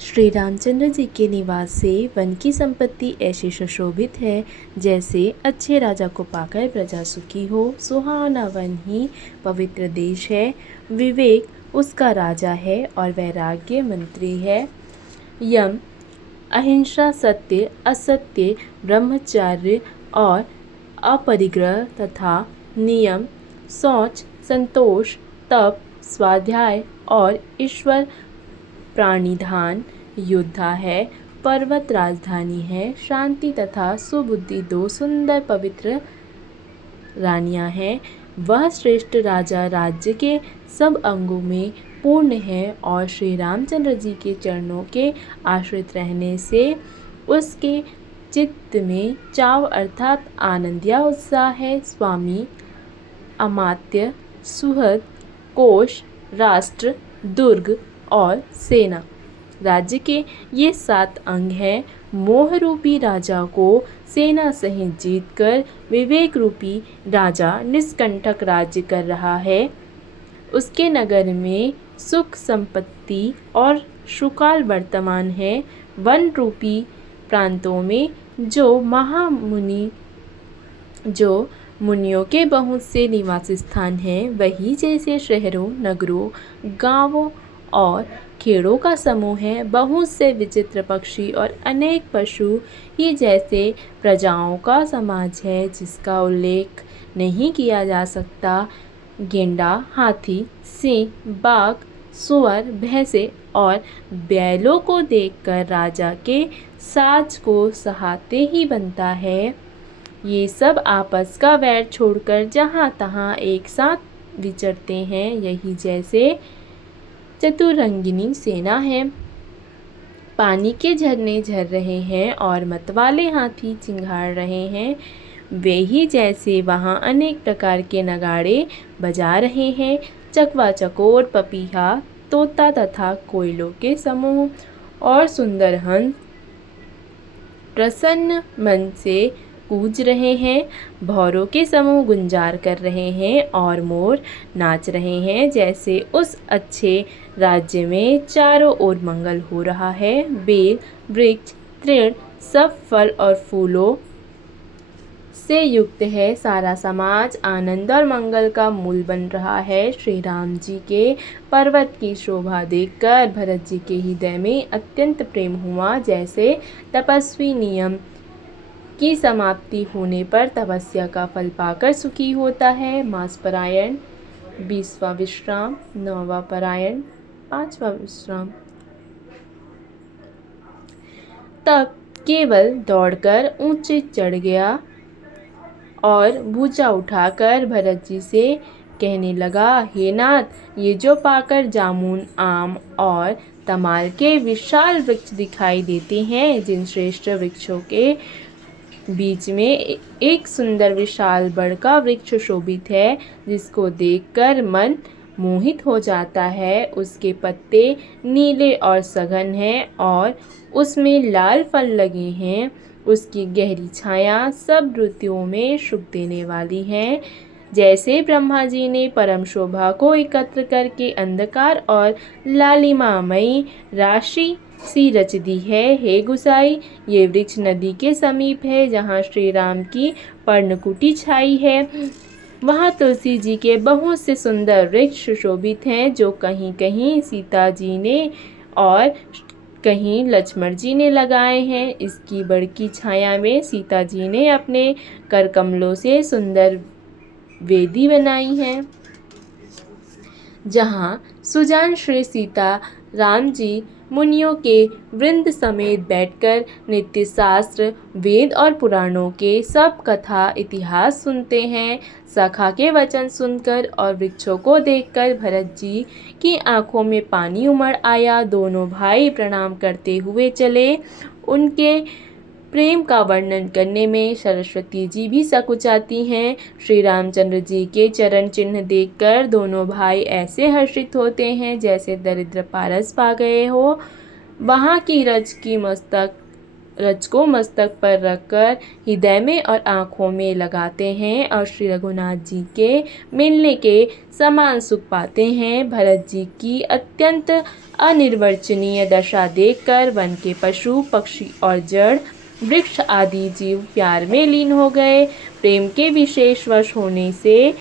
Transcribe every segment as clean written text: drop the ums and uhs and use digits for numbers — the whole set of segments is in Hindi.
श्री रामचंद्र जी के निवास से वन की संपत्ति ऐसी सुशोभित है जैसे अच्छे राजा को पाकर प्रजा सुखी हो। सुहावना वन ही पवित्र देश है। विवेक उसका राजा है और वैराग्य मंत्री है। यम अहिंसा, सत्य, असत्य, ब्रह्मचर्य और अपरिग्रह तथा नियम, शौच, संतोष, तप, स्वाध्याय और ईश्वर प्राणिधान योद्धा है। पर्वत राजधानी है। शांति तथा सुबुद्धि दो सुंदर पवित्र रानियां हैं। वह श्रेष्ठ राजा राज्य के सब अंगों में पूर्ण है और श्री रामचंद्र जी के चरणों के आश्रित रहने से उसके चित्त में चाव अर्थात आनंद या उत्साह है। स्वामी, अमात्य, सुहृद, कोश, राष्ट्र, दुर्ग और सेना, राज्य के ये 7 अंग हैं। मोह रूपी राजा को सेना सहित जीतकर विवेक रूपी राजा निष्कंटक राज्य कर रहा है। उसके नगर में सुख, संपत्ति और सुकाल वर्तमान है। वन रूपी प्रांतों में जो मुनियों के बहुत से निवास स्थान हैं, वही जैसे शहरों, नगरों, गांवों और खेड़ों का समूह है। बहुत से विचित्र पक्षी और अनेक पशु ही जैसे प्रजाओं का समाज है जिसका उल्लेख नहीं किया जा सकता। गेंडा, हाथी, सिंह, बाघ, सुअर, भैंसे और बैलों को देखकर राजा के साज को सहाते ही बनता है। ये सब आपस का वैर छोड़कर जहाँ तहाँ एक साथ विचरते हैं। यही जैसे चतुरंगिनी सेना है। पानी के झरने झर रहे हैं और मतवाले हाथी चिंगाड़ रहे हैं। वे ही जैसे वहाँ अनेक प्रकार के नगाड़े बजा रहे हैं। चकवा चकोर, पपीहा, तोता तथा कोयलों के समूह और सुंदर हंस प्रसन्न मन से कूज रहे हैं। भौरों के समूह गुंजार कर रहे हैं और मोर नाच रहे हैं। जैसे उस अच्छे राज्य में चारों ओर मंगल हो रहा है। बेल, वृक्ष, तृण सब फल और फूलों से युक्त है। सारा समाज आनंद और मंगल का मूल बन रहा है। श्री राम जी के पर्वत की शोभा देखकर भरत जी के हृदय में अत्यंत प्रेम हुआ। जैसे तपस्वी नियम की समाप्ति होने पर तपस्या का फल पाकर सुखी होता है। मास परायण 20वां विश्राम, 9वां परायण, 5वां विश्राम। तब केवल दौड़कर ऊंचे चढ़ गया और भुजा उठाकर भरत जी से कहने लगा, हे नाथ, ये जो पाकर जामुन, आम और तमाल के विशाल वृक्ष दिखाई देते हैं, जिन श्रेष्ठ वृक्षों के बीच में एक सुंदर विशाल बड़ का वृक्ष शोभित है, जिसको देखकर मन मोहित हो जाता है। उसके पत्ते नीले और सघन हैं और उसमें लाल फल लगे हैं। उसकी गहरी छाया सब ऋतुओं में सुख देने वाली है। जैसे ब्रह्मा जी ने परम शोभा को एकत्र करके अंधकार और लालिमामयी राशि सी रच दी है। हे गुसाई, ये वृक्ष नदी के समीप है, जहाँ श्री राम की पर्णकुटी छाई है। वहाँ तुलसी जी के बहुत से सुंदर वृक्ष सुशोभित हैं, जो कहीं कहीं सीता जी ने और कहीं लक्ष्मण जी ने लगाए हैं। इसकी बड़की छाया में सीता जी ने अपने कर कमलों से सुंदर वेदी बनाई है, जहाँ सुजान श्री सीता राम जी मुनियों के वृंद समेत बैठकर नित्य शास्त्र, वेद और पुराणों के सब कथा इतिहास सुनते हैं। सखा के वचन सुनकर और वृक्षों को देखकर भरत जी की आंखों में पानी उमड़ आया। दोनों भाई प्रणाम करते हुए चले। उनके प्रेम का वर्णन करने में सरस्वती जी भी सकुचाती हैं। श्री रामचंद्र जी के चरण चिन्ह देखकर दोनों भाई ऐसे हर्षित होते हैं जैसे दरिद्र पारस पा गए हो। वहाँ की रज की मस्तक रज को मस्तक पर रखकर हृदय में और आँखों में लगाते हैं और श्री रघुनाथ जी के मिलने के समान सुख पाते हैं। भरत जी की अत्यंत अनिर्वचनीय दशा देखकर वन के पशु पक्षी और जड़ वृक्ष आदि जीव प्यार में लीन हो गए। प्रेम के विशेष वश होने से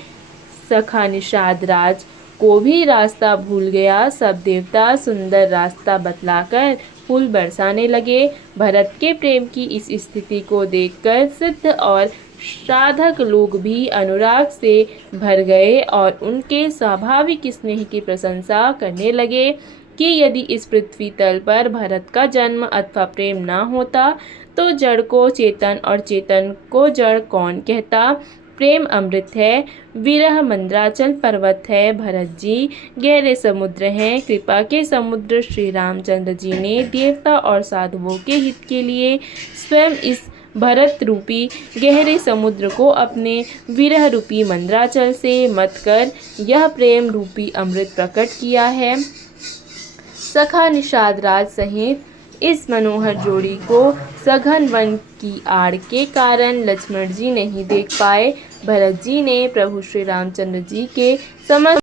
सखा निषाद राज को भी रास्ता भूल गया। सब देवता सुंदर रास्ता बतलाकर फूल बरसाने लगे। भरत के प्रेम की इस स्थिति को देखकर सिद्ध और साधक लोग भी अनुराग से भर गए और उनके स्वाभाविक स्नेह की प्रशंसा करने लगे कि यदि इस पृथ्वी तल पर भरत का जन्म अथवा प्रेम ना होता तो जड़ को चेतन और चेतन को जड़ कौन कहता। प्रेम अमृत है, विरह मंद्राचल पर्वत है। भरत जी गहरे समुद्र हैं, कृपा के समुद्र। श्री रामचंद्र जी ने देवता और साधुओं के हित के लिए स्वयं इस भरत रूपी गहरे समुद्र को अपने विरह रूपी मंद्राचल से मत कर यह प्रेम रूपी अमृत प्रकट किया है। सखा निषाद राज सहित इस मनोहर जोड़ी को सघन वन की आड़ के कारण लक्ष्मण जी नहीं देख पाए। भरत जी ने प्रभु श्री रामचंद्र जी के समस्त